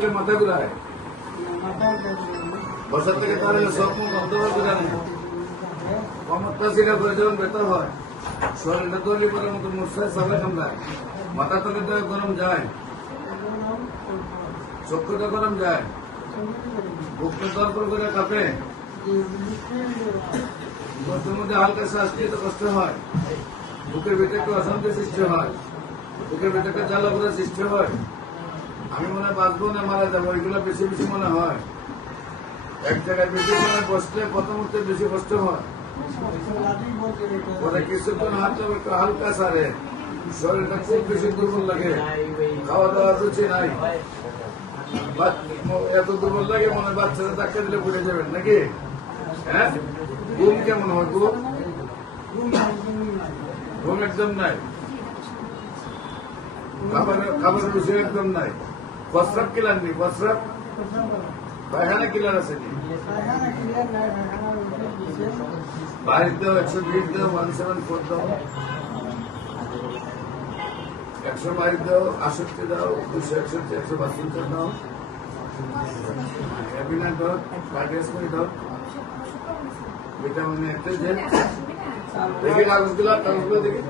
উঠলে মাথা ঘুরায়, বসার থেকে দাঁড়ালে সব মুখ অন্ধকার করে নেয়, ক্ষমতা শিকার করে যখন বেতর হয়, শরীরটা তৈরি করার মতো মশায় সবাই কামড়ায়, মাথা তলে তো গরম যায়, চক্ষুটা গরম যায়, বুকটা দরপর করে কাঁপে, বুকের মধ্যে হালকা শ্বাস নিতে কষ্ট হয়, বুকের ভিতরে একটু অশান্তি সৃষ্টি হয়, বুকের ভিতরে একটা জ্বালা পোড়া সৃষ্টি হয়, আমি মনে হয় বাঁচবো না মারা যাবো, এগুলো বেশি বেশি মনে হয়। এক জায়গায় বেশি মনে বসলে প্রথম উঠতে বেশি কষ্ট হয়, পরে কিছুক্ষণ হাঁটলে একটু হালকা সারে, শরীরটা খুব বেশি দুর্বল লাগে, খাওয়া দাওয়ার রুচি নাই, এত দুর্বল লাগে মনে বাচ্চারা ধাক্কা দিলে পড়ে যাবেন নাকি? হ্যাঁ, ঘুম কেমন হয়? ঘুম একদম নাই, খাবারের রুচি একদম নাই, প্রস্রাব কিলার নেই, প্রস্রাব পায়খানা কিলার আছে নি? বাইশ দাও, 120 দাও, 174 দাও, 122 দাও, 68 দাও, 261, 172 দাও, অ্যাবিনা দাও, কার্ডিয়াসমি দাও, ভিটামিন একটা যে দেখি কাগজগুলো দেখি।